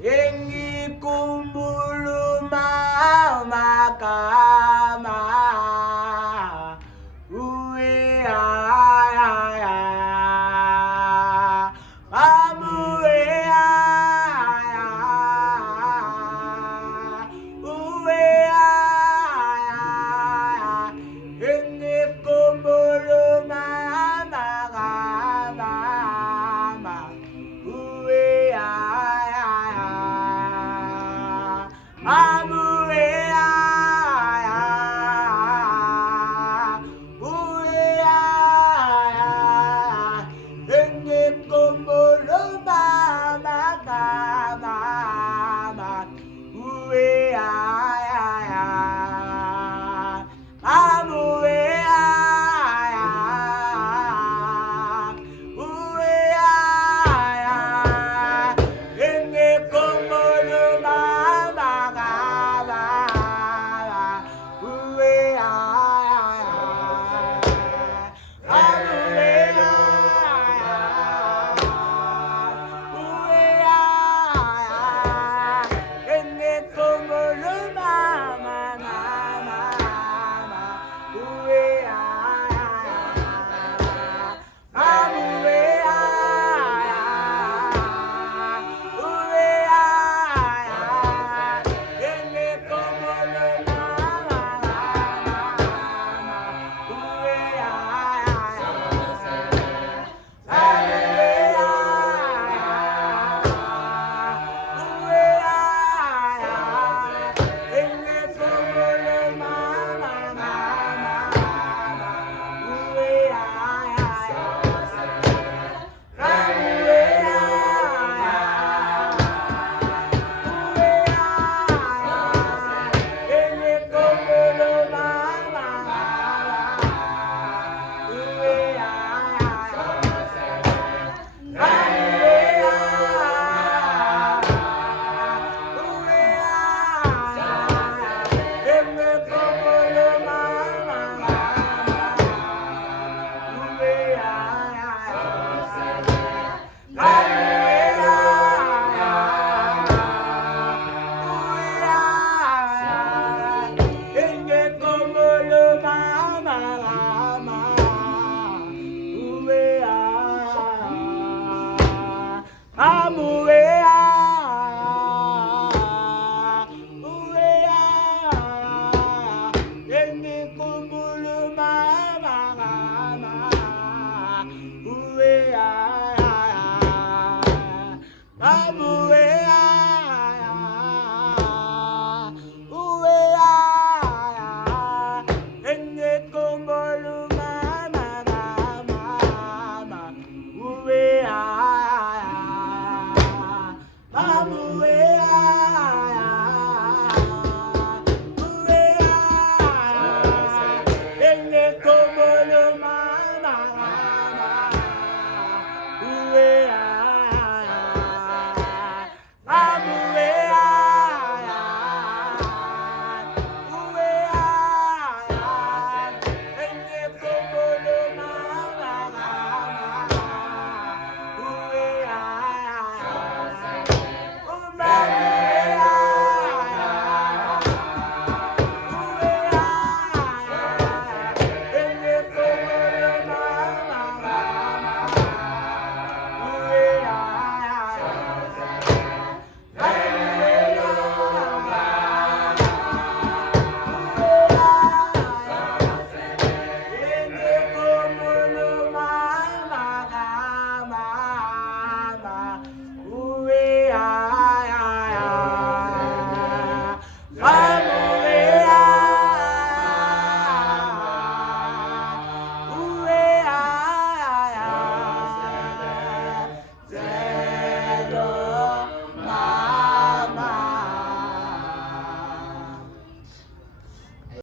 Engi kumbulu mama kama uwe ay ay ay amuwe ay ay uwe ay ay engi kumbulu mama kama uwe ay ay amuwe ay ay uwe ay ay engi kumbulu mama kama uwe ay ay amuwe ay ay uwe ay ay engi kumbulu mama kama uwe ay ay amuwe uwe ay engi kumbulu mama uwe ay amuwe uwe engi kumbulu mama uwe Amuwe